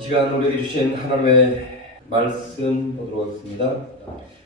이 시간 우리에게 주신 하나님의 말씀 보도록 하겠습니다.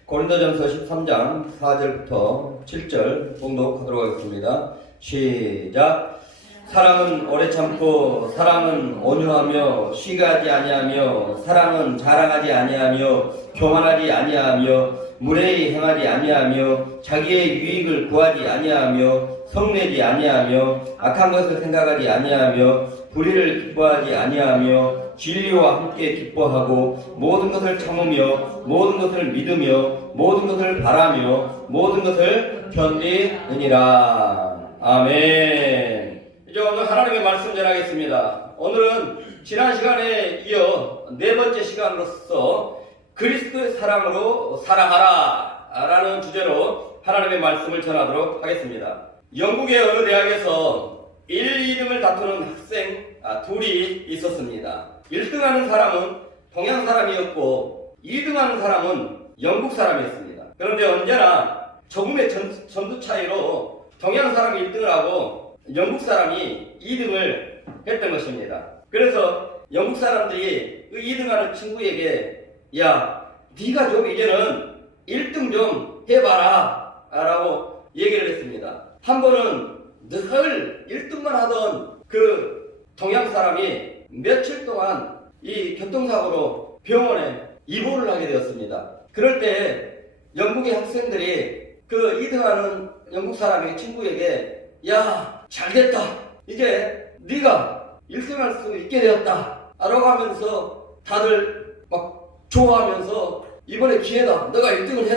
고린도전서 13장 4절부터 7절 봉독하도록 하겠습니다. 시작. 사랑은 오래 참고 사랑은 온유하며 시기하지 아니하며 사랑은 자랑하지 아니하며 교만하지 아니하며 무례히 행하지 아니하며 자기의 유익을 구하지 아니하며 성내지 아니하며 악한 것을 생각하지 아니하며 불의를 기뻐하지 아니하며 진리와 함께 기뻐하고 모든 것을 참으며 모든 것을 믿으며 모든 것을 바라며 모든 것을 견디느니라. 아멘. 이제 오늘 하나님의 말씀 전하겠습니다. 오늘은 지난 시간에 이어 네 번째 시간으로서 그리스도의 사랑으로 사랑하라 라는 주제로 하나님의 말씀을 전하도록 하겠습니다. 영국의 어느 대학에서 1, 2등을 다투는 학생 둘이 있었습니다. 1등하는 사람은 동양 사람이었고 2등하는 사람은 영국 사람이었습니다. 그런데 언제나 조금의 전투 차이로 동양 사람이 1등을 하고 영국 사람이 2등을 했던 것입니다. 그래서 영국 사람들이 그 2등하는 친구에게 야, 네가 좀 이제는 1등 좀 해봐라 라고 얘기를 했습니다. 한 번은 늘 1등만 하던 그 동양 사람이 며칠 동안 이 교통사고로 병원에 입원을 하게 되었습니다. 그럴 때 영국의 학생들이 그 2등하는 영국 사람의 친구에게 야, 잘됐다. 이제 네가 1등할 수 있게 되었다 라고 하면서 다들 막 좋아하면서 이번에 기회다. 너가 1등을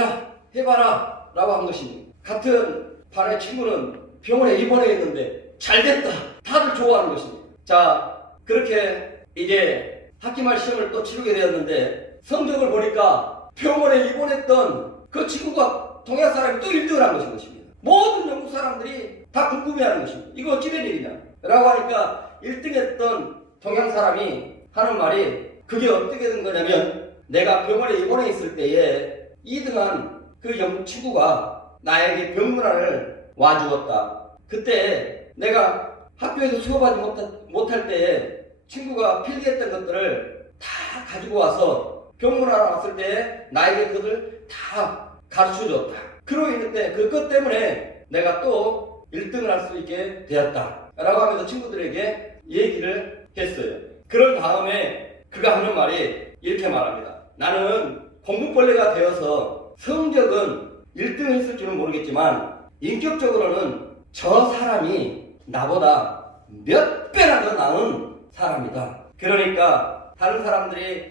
해봐라 라고 한 것입니다. 같은 반의 친구는 병원에 입원해 있는데 잘됐다. 다들 좋아하는 것입니다. 자, 그렇게 이제 학기말 시험을 또 치르게 되었는데 성적을 보니까 병원에 입원했던 그 친구가 동양 사람이 또 1등을 한 것입니다. 모든 영국 사람들이 다 궁금해하는 것입니다. 이거 어찌 된 일이냐 라고 하니까 1등 했던 동양 사람이 하는 말이 그게 어떻게 된 거냐면 내가 병원에 입원해 있을 때에 2등한 그 영국 친구가 나에게 병문안을 와주었다. 그때 내가 학교에서 수업하지 못할 때에 친구가 필기했던 것들을 다 가지고 와서 병문안 왔을 때 나에게 그것을 다 가르쳐줬다. 그러고 있는데 그것 때문에 내가 또 1등을 할 수 있게 되었다 라고 하면서 친구들에게 얘기를 했어요. 그런 다음에 그가 하는 말이 이렇게 말합니다. 나는 공부벌레가 되어서 성적은 1등 했을 줄은 모르겠지만 인격적으로는 저 사람이 나보다 몇 배나 더 나은 사람이다. 그러니까 다른 사람들이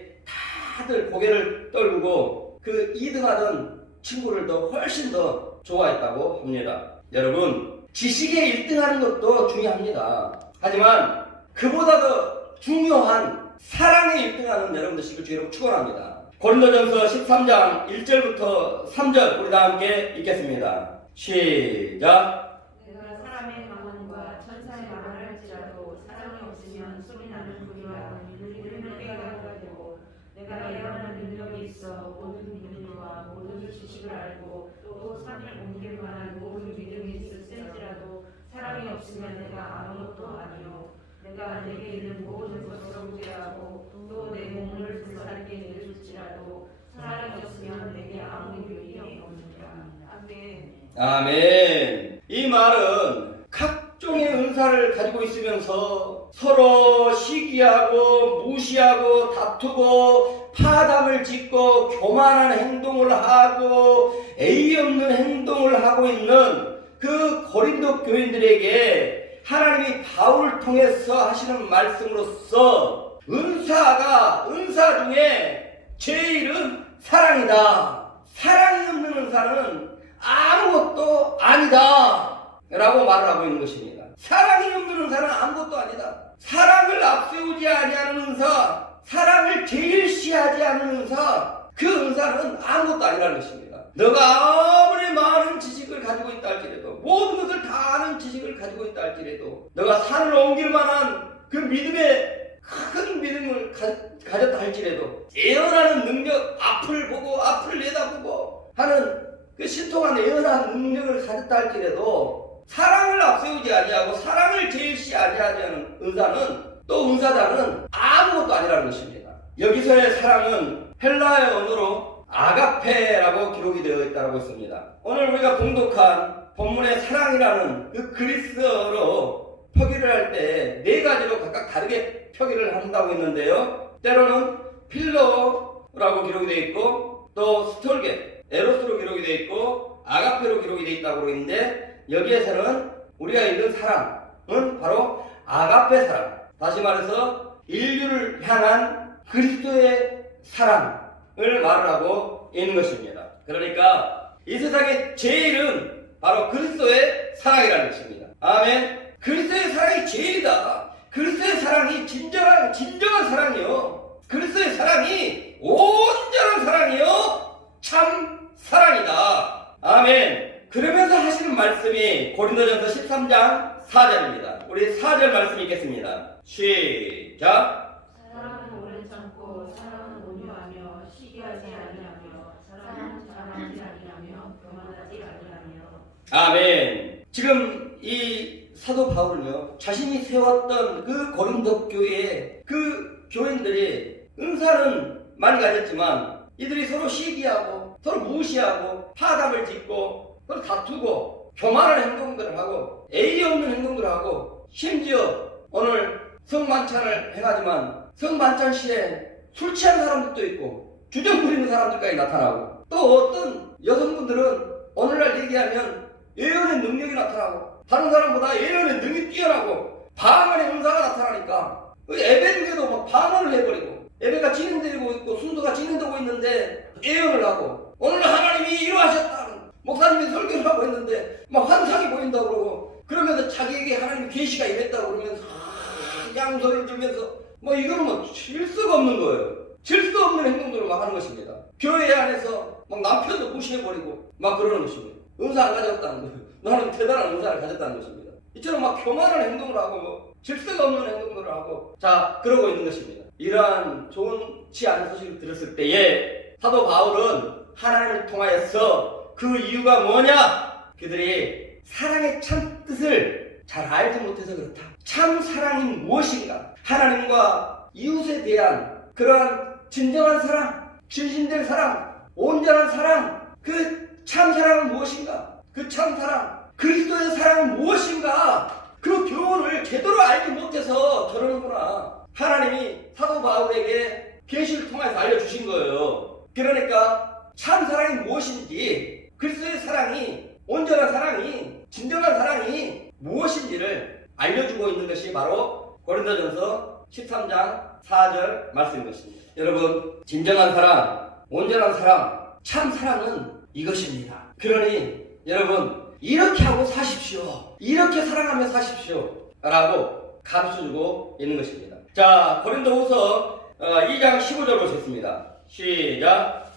다들 고개를 떨구고 그 2등하던 친구를 더 훨씬 더 좋아했다고 합니다. 여러분, 지식에 1등하는 것도 중요합니다. 하지만 그보다 더 중요한 사랑에 1등하는 여러분들 시길 주기로 축원합니다. 고린도전서 13장 1절부터 3절 우리 다 함께 읽겠습니다. 시작. 내가 사람의 망언과 천사의 말을 할지라도 사랑이 없으면 소리 나는 소리와 울리는 깨가 되고 내가 예언하는 능력이 있어 모든 믿음과 모든 지식을 알고 또 산을 옮길 만한 모든 믿음이 있을지라도 사랑이 없으면 내가 아무것도 아니요 내가 내게 있는 모든 것을 소개하고 또 내 몸을 불살게 내줄지라도 사랑이 없으면 내게 아무 유익이 없느니라. 아멘. 아멘. 이 말은 각종의 은사를 가지고 있으면서 서로 시기하고 무시하고 다투고 파담을 짓고 교만한 행동을 하고 예의 없는 행동을 하고 있는 그 고린도 교인들에게 하나님이 바울을 통해서 하시는 말씀으로서 은사 중에 제일은 사랑이다. 사랑이 없는 은사는 아무것도 아니다 라고 말을 하고 있는 것입니다. 사랑이 없는 은사는 아무것도 아니다. 사랑을 앞세우지 아니하는 은사, 사랑을 제일시하지 않는 은사, 그 은사는 아무것도 아니라는 것입니다. 너가 아무리 많은 지식을 가지고 있다 할지라도, 모든 것을 다 아는 지식을 가지고 있다 할지라도, 너가 산을 옮길 만한 그 믿음의 큰 믿음을 가졌다 할지라도, 예언하는 능력, 앞을 보고 앞을 내다보고 하는 그 신통한 예언한 능력을 가졌다 할지라도 사랑을 앞세우지 아니하고 사랑을 제일시 아니하지 않은 은사는 또 은사자는 아무것도 아니라는 것입니다. 여기서의 사랑은 헬라의 언어로 아가페라고 기록이 되어 있다고 했습니다. 오늘 우리가 봉독한 본문의 사랑이라는 그 그리스어로 표기를 할 때 네 가지로 각각 다르게 표기를 한다고 했는데요. 때로는 필로라고 기록이 되어 있고, 또 스톨게, 에로스로 기록이 되어 있고, 아가페로 기록이 되어 있다고 했는데, 여기에서는 우리가 읽은 사랑은 바로 아가페 사랑, 다시 말해서 인류를 향한 그리스도의 사랑을 말을 하고 있는 것입니다. 그러니까 이 세상의 제일은 바로 그리스도의 사랑이라는 것입니다. 아멘. 그리스도의 사랑이 제일이다. 그리스도의 사랑이 진정한 사랑이요. 그리스도의 사랑이 온전한 사랑이요. 참 사랑이다. 아멘. 그러면서 하시는 말씀이 고린도전서 13장 4절입니다. 우리 4절 말씀 읽겠습니다. 시작. 사랑은 오래 참고 사랑은 온유하며 시기하지 아니하며 사랑은 자랑하지 아니하며 교만하지 아니하며. 아멘. 지금 이 사도 바울은요, 자신이 세웠던 그 고린도 교회의 그 교인들이 은사는 많이 가졌지만 이들이 서로 시기하고 서로 무시하고 파담을 짓고 서로 다투고 교만한 행동들을 하고 예의 없는 행동들을 하고, 심지어 오늘 성만찬을 행하지만 성만찬 시에 술 취한 사람들도 있고 주정 부리는 사람들까지 나타나고, 또 어떤 여성분들은 오늘날 얘기하면 예언의 능력이 나타나고 다른 사람보다 예언의 능력이 뛰어나고 방언의 은사가 나타나니까 예배 중에도 막 방언을 해버리고, 예배가 진행되고 있고 순서가 진행되고 있는데 예언을 하고, 오늘 하나님이 이루하셨다, 목사님이 설교를 하고 있는데 막 환상이 보인다고 그러고, 그러면서 자기에게 하나님의 계시가 임했다고 그러면서 양소리를 들면서 뭐 이거는 뭐 질서가 없는 거예요. 질서 없는 행동들을 막 하는 것입니다. 교회 안에서 막 남편도 무시해버리고 막 그러는 것입니다. 은사 안 가졌다는 거예요. 나는 대단한 은사를 가졌다는 것입니다. 이처럼 막 교만한 행동을 하고 질서가 없는 행동들을 하고 자 그러고 있는 것입니다. 이러한 좋지 않은 소식을 들었을 때에 사도 바울은 하나님을 통하여서 그 이유가 뭐냐? 그들이 사랑의 참 뜻을 잘 알지 못해서 그렇다. 참 사랑이 무엇인가? 하나님과 이웃에 대한 그러한 진정한 사랑, 진심된 사랑, 온전한 사랑, 그 참 사랑은 무엇인가? 그 참 사랑, 그리스도의 사랑은 무엇인가? 그 교훈을 제대로 알지 못해서 저러는구나. 하나님이 사도 바울에게 계시를 통해서 알려주신 거예요. 그러니까 참 사랑이 무엇인지, 그리스도의 사랑이, 온전한 사랑이, 진정한 사랑이 무엇인지를 알려주고 있는 것이 바로 고린도전서 13장 4절 말씀인 것입니다. 여러분, 진정한 사랑, 온전한 사랑, 참 사랑은 이것입니다. 그러니 여러분, 이렇게 하고 사십시오. 이렇게 사랑하며 사십시오. 라고 가르쳐주고 있는 것입니다. 자, 고린도후서 2장 15절 보겠습니다. 시작.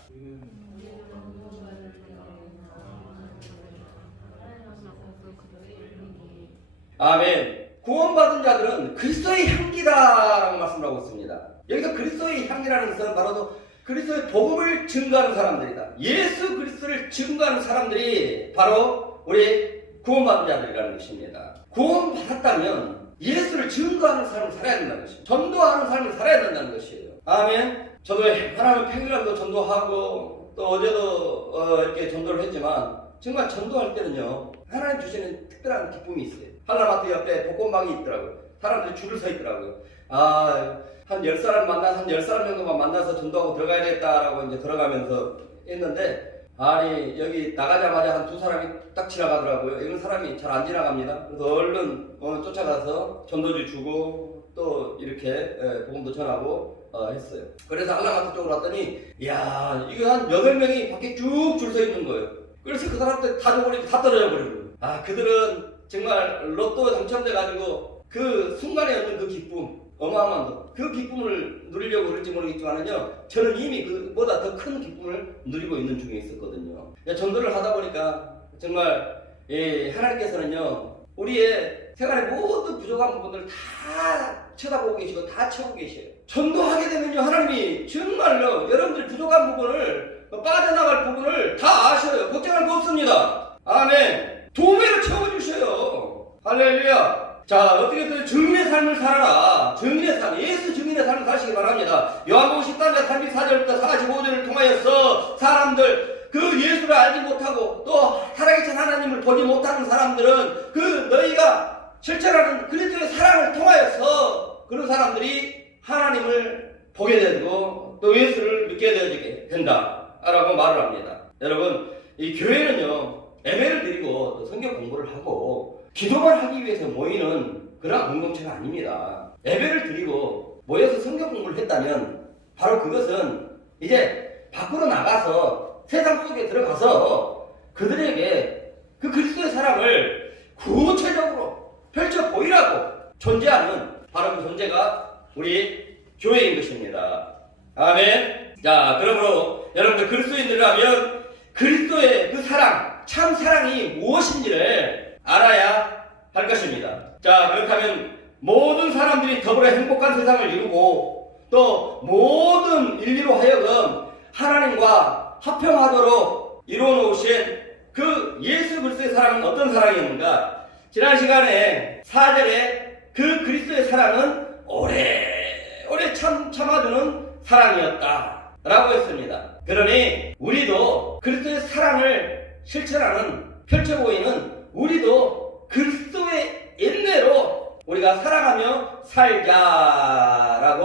아멘. 구원받은 자들은 그리스도의 향기다라고 말씀을 하고 있습니다. 여기서 그리스도의 향기라는 것은 바로 그리스도의 복음을 증거하는 사람들이다. 예수 그리스도를 증거하는 사람들이 바로 우리 구원받은 자들이라는 것입니다. 구원받았다면 예수를 증거하는 삶을 살아야 된다는 것입니다. 전도하는 삶을 살아야 된다는 것이에요. 아멘. 저도 하나님 평일날도 전도하고 또 어제도 이렇게 전도를 했지만 정말 전도할 때는요, 하나님 주시는 특별한 기쁨이 있어요. 한라마트 옆에 복권방이 있더라고요. 사람들이 줄을 서 있더라고요. 한 10사람 한 10사람 정도만 만나서 전도하고 들어가야 되겠다라고 이제 들어가면서 했는데, 아니, 여기 나가자마자 한 2사람이 딱 지나가더라고요. 이런 사람이 잘 안 지나갑니다. 그래서 얼른 쫓아가서 전도지 주고 또 이렇게 복음도 전하고 했어요. 그래서 한라마트 쪽으로 왔더니, 이야, 이거 한 8명이 밖에 쭉 줄 서 있는 거예요. 그래서 그 사람들 다 줘버리고 다 떨어져 버리고, 그들은 정말 로또 당첨돼가지고 그 순간에 얻는 그 기쁨, 어마어마한 것, 그 기쁨을 누리려고 그럴지 모르겠지만은요, 저는 이미 그보다 더 큰 기쁨을 누리고 있는 중에 있었거든요. 전도를 하다 보니까 정말 하나님께서는요, 우리의 생활의 모든 부족한 부분들을 다 쳐다보고 계시고 다 채우고 계셔요. 전도하게 되면요, 하나님이 정말로 여러분들이 부족한 부분을, 빠져나갈 부분을 다 아셔요. 걱정할 거 없습니다. 아멘. 2배로 채워주셔요. 할렐루야. 자, 어떻게든 증인의 삶을 살아라. 증인의 삶, 예수 증인의 삶을 사시기 바랍니다. 요한복음 13장 34절부터 45절을 통하여서 사람들, 그 예수를 알지 못하고 또 살아계신 하나님을 보지 못하는 사람들은 그 너희가 실천하는 그리스도의 사랑을 통하여서 그런 사람들이 하나님을 보게 되고 또 예수를 믿게 되게 된다라고 말을 합니다. 여러분, 이 교회는요, 예배를 드리고 또 성경 공부를 하고 기도만 하기 위해서 모이는 그런 공동체가 아닙니다. 예배를 드리고 모여서 성경 공부를 했다면 바로 그것은 이제 밖으로 나가서 세상 속에 들어가서 그들에게 그 그리스도의 사랑을 구체적으로 펼쳐 보이라고 존재하는 바로 그 존재가 우리 교회인 것입니다. 아멘. 자, 그러므로 여러분들 그리스도인들이라면 그리스도의 그 사랑, 참 사랑이 무엇인지를 알아야 할 것입니다. 자, 그렇다면 모든 사람들이 더불어 행복한 세상을 이루고 또 모든 인류로 하여금 하나님과 합평하도록 이루어 놓으신 그 예수 그리스도의 사랑은 어떤 사랑이었는가? 지난 시간에 4절에 그 그리스도의 사랑은 오래오래 참아주는 사랑이었다 라고 했습니다. 그러니 우리도 그리스도의 사랑을 실천하는, 펼쳐 보이는 우리도 그리스도의 인내로 우리가 사랑하며 살자라고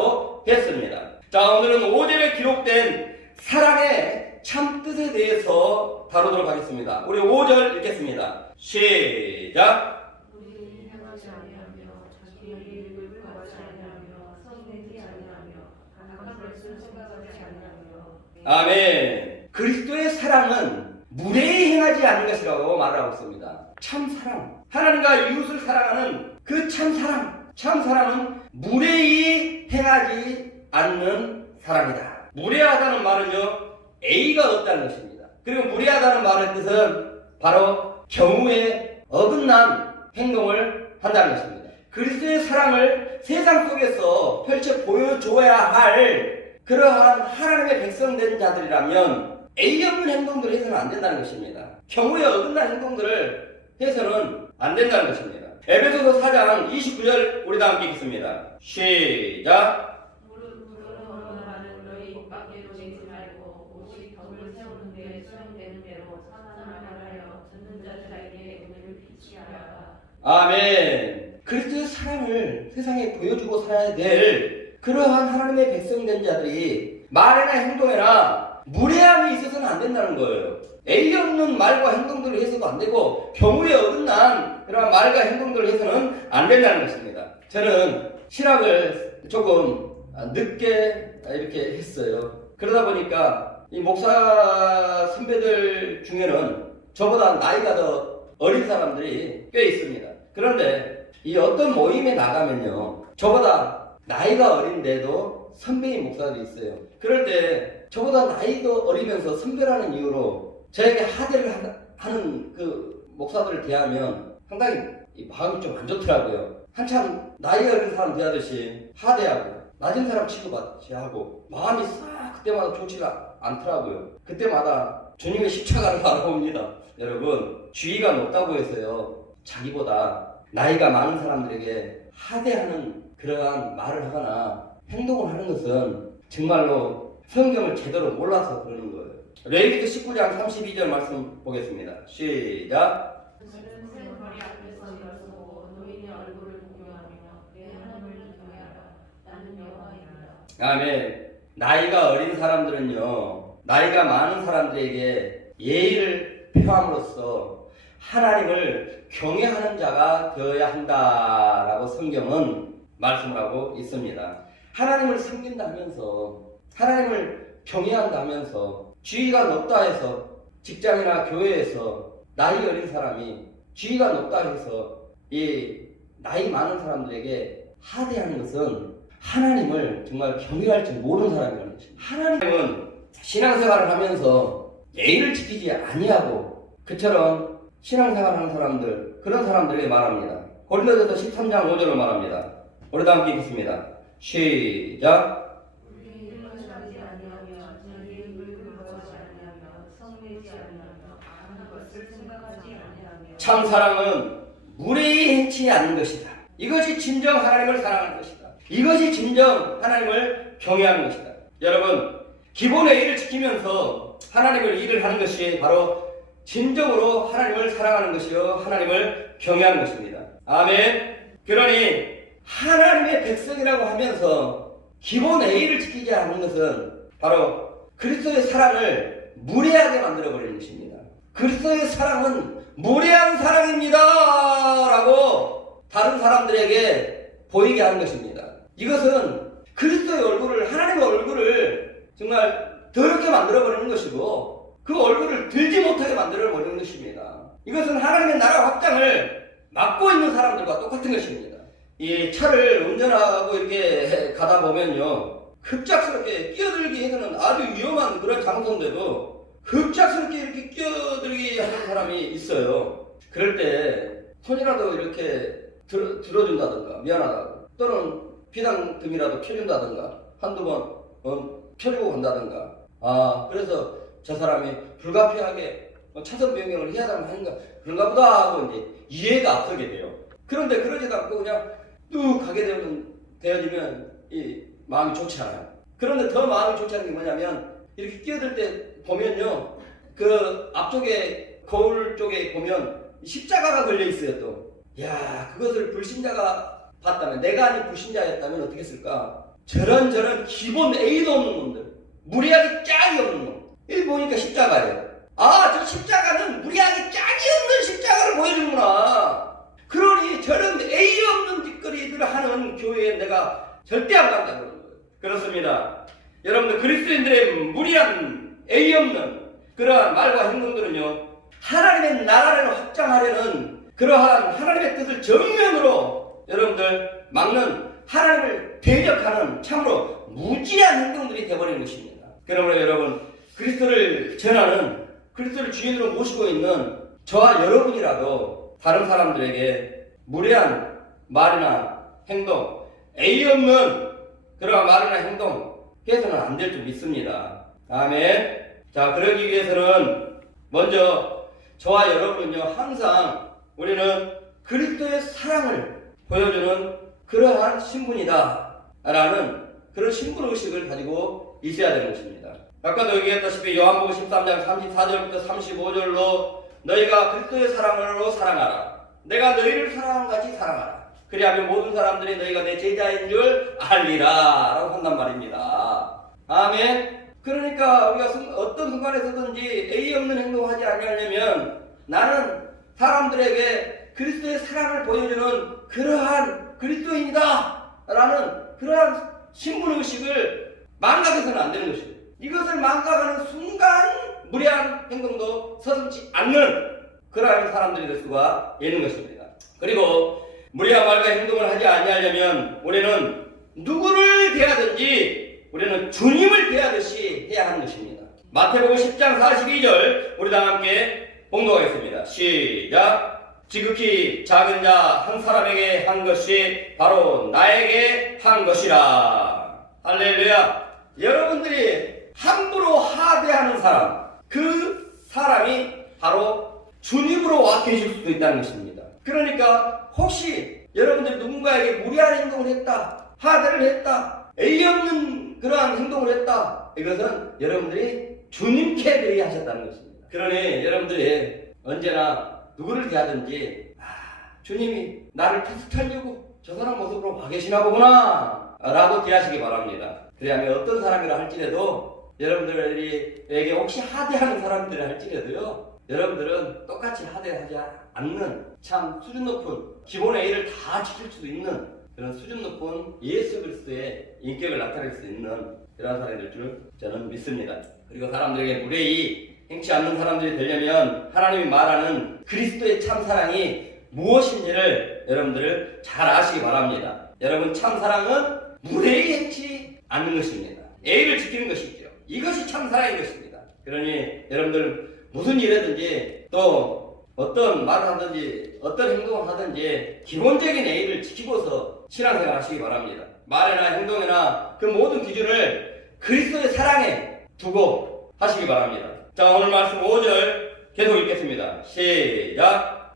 했습니다. 자, 오늘은 5절에 기록된 사랑의 참 뜻에 대해서 다루도록 하겠습니다. 우리 5절 읽겠습니다. 시작. 우리는 향하지 아니하며 자기 일을 구하지 아니하며 성내지 아니하며 악한 것을 생각하지 아니하며. 아멘. 그리스도의 사랑은 무례히 행하지 않는 것이라고 말하고 있습니다. 참 사랑, 하나님과 이웃을 사랑하는 그 참 사랑, 참 사랑은 무례히 행하지 않는 사랑이다. 무례하다는 말은요, A가 없다는 것입니다. 그리고 무례하다는 말의 뜻은 바로 경우에 어긋난 행동을 한다는 것입니다. 그리스도의 사랑을 세상 속에서 펼쳐 보여줘야 할 그러한 하나님의 백성된 자들이라면 A 없는 행동들을 해서는 안 된다는 것입니다. 경우에 어긋난 행동들을 해서는 안 된다는 것입니다. 에베소서 4장 29절 우리 다 함께 읽습니다. 시작. 아멘. 그리스도의 사랑을 세상에 보여주고 살아야 될 그러한 하나님의 백성된 자들이 말이나 행동이나 무례함이 있어서는 안 된다는 거예요. A 없는 말과 행동들을 해서도 안 되고 경우에 어긋난 그런 말과 행동들을 해서는 안 된다는 것입니다. 저는 신학을 조금 늦게 이렇게 했어요. 그러다 보니까 이 목사 선배들 중에는 저보다 나이가 더 어린 사람들이 꽤 있습니다. 그런데 이 어떤 모임에 나가면요, 저보다 나이가 어린데도 선배인 목사들이 있어요. 그럴 때 저보다 나이도 어리면서 선배라는 이유로 저에게 하대를 하는 그 목사들을 대하면 상당히 마음이 좀 안 좋더라고요. 한참 나이 어린 사람 대하듯이 하대하고 낮은 사람 취급하듯이 하고 마음이 싹 그때마다 좋지가 않더라고요. 그때마다 주님의 십자가를 바라봅니다. 여러분, 지위가 높다고 해서요, 자기보다 나이가 많은 사람들에게 하대하는 그러한 말을 하거나 행동을 하는 것은 정말로 성경을 제대로 몰라서 그러는 거예요. 레위기서 19장 32절 말씀 보겠습니다. 시작. 아멘. 나이가 어린 사람들은요, 나이가 많은 사람들에게 예의를 표함으로써 하나님을 경외하는 자가 되어야 한다라고 성경은 말씀을 하고 있습니다. 하나님을 섬긴다면서, 하나님을 경외한다면서, 지위가 높다 해서 직장이나 교회에서 나이 어린 사람이 지위가 높다 해서 이 나이 많은 사람들에게 하대하는 것은 하나님을 정말 경외할 줄 모르는 사람이라는 것입니다. 하나님은 신앙생활을 하면서 예의를 지키지 아니하고 그처럼 신앙생활을 하는 사람들, 그런 사람들에게 말합니다. 고린도전서 13장 5절을 말합니다. 우리 다 함께 읽겠습니다. 시작. 참 사랑은 무례히 행치 않는 것이다. 이것이 진정 하나님을 사랑하는 것이다. 이것이 진정 하나님을 경외하는 것이다. 여러분, 기본의 일을 지키면서 하나님을 일을 하는 것이 바로 진정으로 하나님을 사랑하는 것이요 하나님을 경외하는 것입니다. 아멘. 그러니 하나님의 백성이라고 하면서 기본 A를 지키지 않는 것은 바로 그리스도의 사랑을 무례하게 만들어버리는 것입니다. 그리스도의 사랑은 무례한 사랑입니다 라고 다른 사람들에게 보이게 하는 것입니다. 이것은 그리스도의 얼굴을, 하나님의 얼굴을 정말 더럽게 만들어버리는 것이고 그 얼굴을 들지 못하게 만들어버리는 것입니다. 이것은 하나님의 나라 확장을 막고 있는 사람들과 똑같은 것입니다. 이 차를 운전하고 이렇게 가다 보면요, 급작스럽게 끼어들기 해서는 아주 위험한 그런 장소인데도 급작스럽게 이렇게 끼어들기 하는 사람이 있어요. 그럴 때 손이라도 이렇게 들어준다든가 미안하다고, 또는 비상등이라도 켜준다든가 한두 번 켜주고 간다든가, 그래서 저 사람이 불가피하게 차선 변경을 해야 하는가 그런가 보다 하고 이제 이해가 앞서게 돼요. 그런데 그러지도 않고 그냥 뚝 가게 되어지면 이 마음이 좋지 않아요. 그런데 더 마음이 좋지 않은 게 뭐냐면, 이렇게 끼어들 때 보면요, 그 앞쪽에 거울 쪽에 보면 십자가가 걸려 있어요. 또 야, 그것을 불신자가 봤다면, 내가 아닌 불신자였다면 어떻게 했을까? 저런 기본 A도 없는 놈들, 무리하게 짝이 없는 놈, 여기 보니까 십자가예요. 저 십자가는 무리하게 짝이 없는 십자가를 보여주는구나. 그러니 저런 A 없는 짓거리들을 하는 교회에 내가 절대 안 간다는 거예요. 그렇습니다. 여러분들, 그리스도인들의 무리한 A 없는 그러한 말과 행동들은요, 하나님의 나라를 확장하려는 그러한 하나님의 뜻을 정면으로 여러분들 막는, 하나님을 대적하는 참으로 무지한 행동들이 되어버리는 것입니다. 그러므로 여러분, 그리스도를 전하는, 그리스도를 주인으로 모시고 있는 저와 여러분이라도 다른 사람들에게 무례한 말이나 행동, A 없는 그러한 말이나 행동 해서는 안 될 줄 믿습니다. 아멘. 자, 그러기 위해서는 먼저 저와 여러분은요, 항상 우리는 그리스도의 사랑을 보여주는 그러한 신분이다 라는 그런 신분의식을 가지고 있어야 되는 것입니다. 아까도 얘기했다시피 요한복음 13장 34절부터 35절로 너희가 그리스도의 사랑으로 사랑하라. 내가 너희를 사랑한 같이 사랑하라. 그리하면 모든 사람들이 너희가 내 제자인 줄 알리라 라고 한단 말입니다. 아멘. 그러니까 우리가 어떤 순간에서든지 A 없는 행동을 하지 않으려면, 나는 사람들에게 그리스도의 사랑을 보여주는 그러한 그리스도인이다 라는 그러한 신분의식을 망각해서는 안 되는 것입니다. 이것을 망각하는 순간 무례한 행동도 서슴지 않는 그러한 사람들이 될 수가 있는 것입니다. 그리고 무례한 말과 행동을 하지 아니하려면 우리는 누구를 대하든지 우리는 주님을 대하듯이 해야 하는 것입니다. 마태복음 10장 42절 우리 다 함께 봉독하겠습니다. 시작. 지극히 작은 자 한 사람에게 한 것이 바로 나에게 한 것이라. 할렐루야. 여러분들이 함부로 하대하는 사람, 그 사람이 바로 주님으로 와 계실 수도 있다는 것입니다. 그러니까 혹시 여러분들이 누군가에게 무리한 행동을 했다, 하대를 했다, A 없는 그러한 행동을 했다, 이것은 여러분들이 주님께 대의하셨다는 것입니다. 그러니 여러분들이 언제나 누구를 대하든지 주님이 나를 테스트하려고 저 사람 모습으로 와 계시나 보구나 라고 대하시기 바랍니다. 그래야면 어떤 사람이라 할지라도, 여러분들에게 혹시 하대하는 사람들이 할지라도요, 여러분들은 똑같이 하대하지 않는 참 수준 높은 기본의 A를 다 지킬 수도 있는 그런 수준 높은 예수 그리스도의 인격을 나타낼 수 있는 그런 사람이 될 줄 저는 믿습니다. 그리고 사람들에게 무례히 행치 않는 사람들이 되려면 하나님이 말하는 그리스도의 참사랑이 무엇인지를 여러분들을 잘 아시기 바랍니다. 여러분, 참사랑은 무례히 행치 않는 것입니다. A를 지키는 것이죠. 이것이 참사랑인 것입니다. 그러니 여러분들 무슨 일이든지 또 어떤 말을 하든지 어떤 행동을 하든지 기본적인 A를 지키고서 신앙생활 하시기 바랍니다. 말이나 행동이나 그 모든 기준을 그리스도의 사랑에 두고 하시기 바랍니다. 자, 오늘 말씀 5절 계속 읽겠습니다. 시작.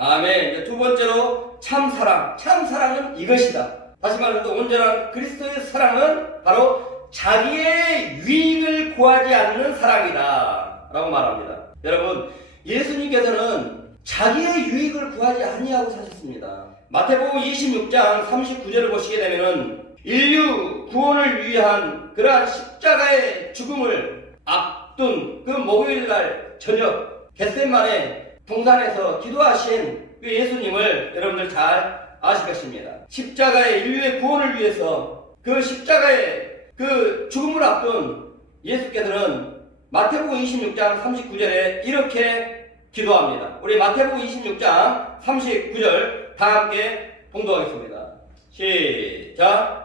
아멘. 이제 두 번째로 참사랑. 참사랑은 이것이다. 다시 말해서 온전한 그리스도의 사랑은 바로 자기의 유익을 구하지 않는 사랑이다 라고 말합니다. 여러분, 예수님께서는 자기의 유익을 구하지 아니하고 사셨습니다. 마태복음 26장 39절을 보시게 되면은 인류 구원을 위한 그러한 십자가의 죽음을 앞둔 그 목요일날 저녁 겟세마네 동산에서 기도하신 그 예수님을 여러분들 잘 아실 것입니다. 십자가의 인류의 구원을 위해서 그 십자가의 그 죽음을 앞둔 예수께서는 마태복음 26장 39절에 이렇게 기도합니다. 우리 마태복음 26장 39절 다 함께 봉독하겠습니다. 시작.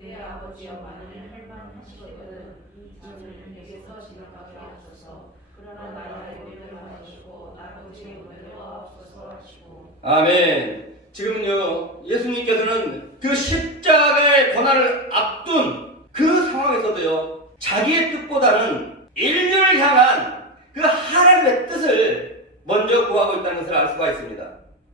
내 아버지여 만일 할만하시거든 이전을 내게서 지나가게 하소서. 그러나 나의 은혜를 하시고 아버지의 은혜를 없어서 하시고. 아멘. 지금은요, 예수님께서는 그 십자가의 고난을 앞둔 그 상황에서도요, 자기의 뜻보다는 인류를 향한 그 하나님의 뜻을 먼저 구하고 있다는 것을 알 수가 있습니다.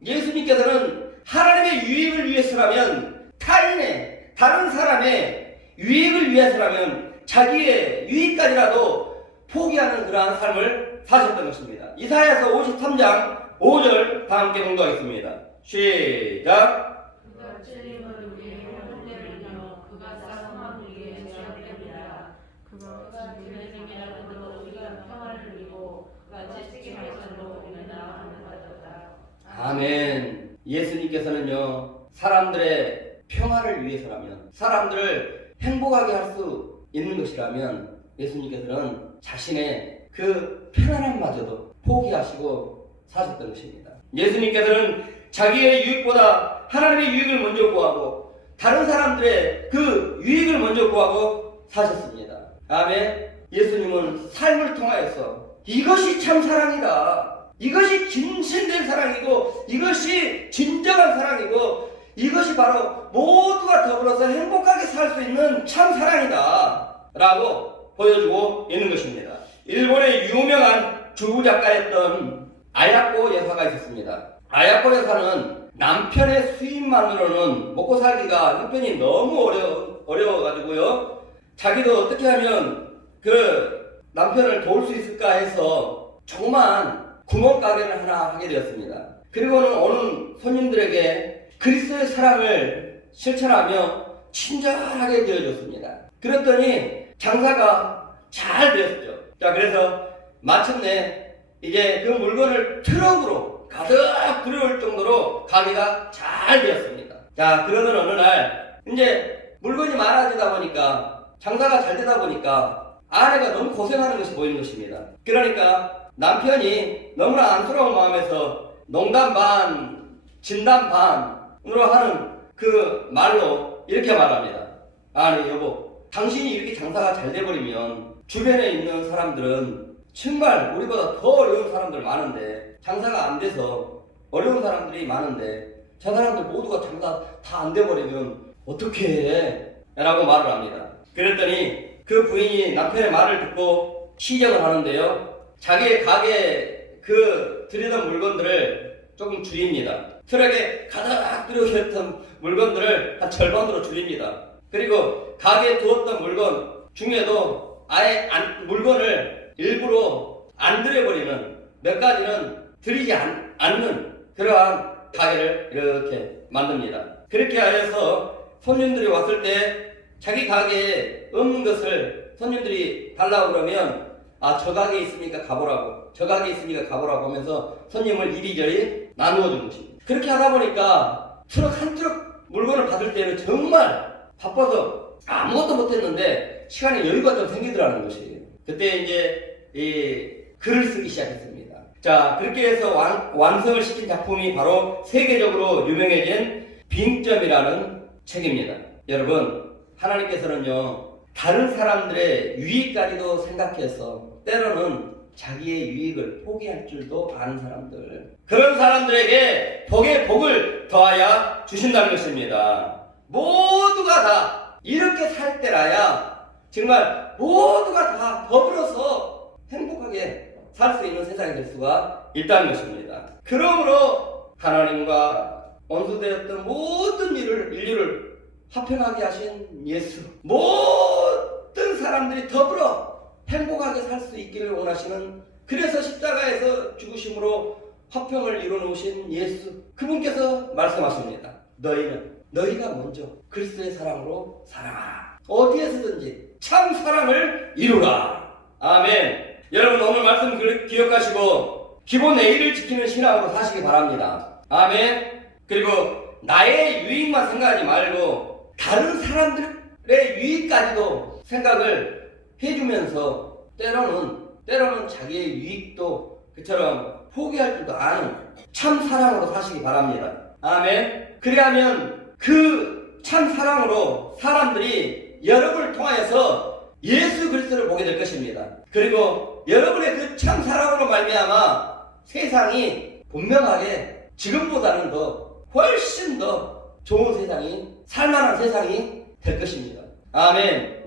예수님께서는 하나님의 유익을 위해서라면, 타인의, 다른 사람의 유익을 위해서라면 자기의 유익까지라도 포기하는 그러한 삶을 사셨던 것입니다. 이사야서 53장 5절 다 함께 공부하겠습니다. 시작. 그가 찔림은 우리의 혼내를며 그가 싸움은 우리의 죄악됩니다. 그가 들매짐이라도 우리가 평화를 누리고 그가 채찍임에서도 우리는 나아가는 바다. 아멘. 예수님께서는요, 사람들의 평화를 위해서라면, 사람들을 행복하게 할 수 있는 것이라면 예수님께서는 자신의 그 편안함마저도 포기하시고 사셨던 것입니다. 예수님께서는 자기의 유익보다 하나님의 유익을 먼저 구하고 다른 사람들의 그 유익을 먼저 구하고 사셨습니다. 아멘. 예수님은 삶을 통하여서 이것이 참 사랑이다, 이것이 진실된 사랑이고 이것이 진정한 사랑이고 이것이 바로 모두가 더불어서 행복하게 살 수 있는 참 사랑이다 라고 보여주고 있는 것입니다. 일본의 유명한 주부 작가였던 아야코 여사가 있었습니다. 아야코 여사는 남편의 수입만으로는 먹고 살기가 형편이 너무 어려워가지고요, 자기도 어떻게 하면 그 남편을 도울 수 있을까 해서 조그만 구멍가게를 하나 하게 되었습니다. 그리고는 오는 손님들에게 그리스도의 사랑을 실천하며 친절하게 되어줬습니다. 그랬더니 장사가 잘 되었죠. 자, 그래서 마침내 이제 그 물건을 트럭으로 가득 들여올 정도로 가게가 잘 되었습니다. 자, 그러던 어느 날 이제 물건이 많아지다 보니까, 장사가 잘 되다 보니까 아내가 너무 고생하는 것이 보이는 것입니다. 그러니까 남편이 너무나 안쓰러운 마음에서 농담 반 진담 반으로 하는 그 말로 이렇게 말합니다. 아니 여보, 당신이 이렇게 장사가 잘 돼버리면 주변에 있는 사람들은 정말 우리보다 더 어려운 사람들 많은데, 장사가 안 돼서 어려운 사람들이 많은데 저 사람들 모두가 장사 다 안 돼버리면 어떻게 해? 라고 말을 합니다. 그랬더니 그 부인이 남편의 말을 듣고 시정을 하는데요, 자기의 가게에 그 들이던 물건들을 조금 줄입니다. 트럭에 가득 들여오셨던 물건들을 한 절반으로 줄입니다. 그리고 가게에 두었던 물건 중에도 아예 물건을 일부러 안 들여버리는, 몇 가지는 들이지 않는 그러한 가게를 이렇게 만듭니다. 그렇게 하여서 손님들이 왔을 때 자기 가게에 없는 것을 손님들이 달라고 그러면 저 가게에 있으니까 가보라고, 저 가게에 있으니까 가보라고 하면서 손님을 이리저리 나누어 주는 것입니다. 그렇게 하다 보니까 트럭 한 트럭 물건을 받을 때는 정말 바빠서 아무것도 못했는데 시간에 여유가 좀 생기더라는 것이에요. 그때 이제 이 글을 쓰기 시작했습니다. 자, 그렇게 해서 완성을 시킨 작품이 바로 세계적으로 유명해진 빙점이라는 책입니다. 여러분, 하나님께서는요, 다른 사람들의 유익까지도 생각해서 때로는 자기의 유익을 포기할 줄도 아는 사람들, 그런 사람들에게 복의 복을 더하여 주신다는 것입니다. 모두가 다 이렇게 살 때라야 정말 모두가 다 더불어서 행복하게 살 수 있는 세상이 될 수가 있다는 것입니다. 그러므로 하나님과 원수되었던 모든 인류를 화평하게 하신 예수, 모든 사람들이 더불어 행복하게 살 수 있기를 원하시는, 그래서 십자가에서 죽으심으로 화평을 이루어놓으신 예수, 그분께서 말씀하십니다. 너희가 먼저 그리스도의 사랑으로 살아가라. 어디에서든지 참 사랑을 이루라. 아멘. 여러분, 오늘 말씀 기억하시고 기본 A를 지키는 신앙으로 사시기 바랍니다. 아멘. 그리고 나의 유익만 생각하지 말고 다른 사람들의 유익까지도 생각을 해주면서 때로는 자기의 유익도 그처럼 포기할 줄도 아는 참 사랑으로 사시기 바랍니다. 아멘. 그래야면 그 참 사랑으로 사람들이 여러분을 통하여서 예수 그리스도를 보게 될 것입니다. 그리고 여러분의 그 참 사랑으로 말미암아 세상이 분명하게 지금보다는 훨씬 더 좋은 세상이, 살만한 세상이 될 것입니다. 아멘.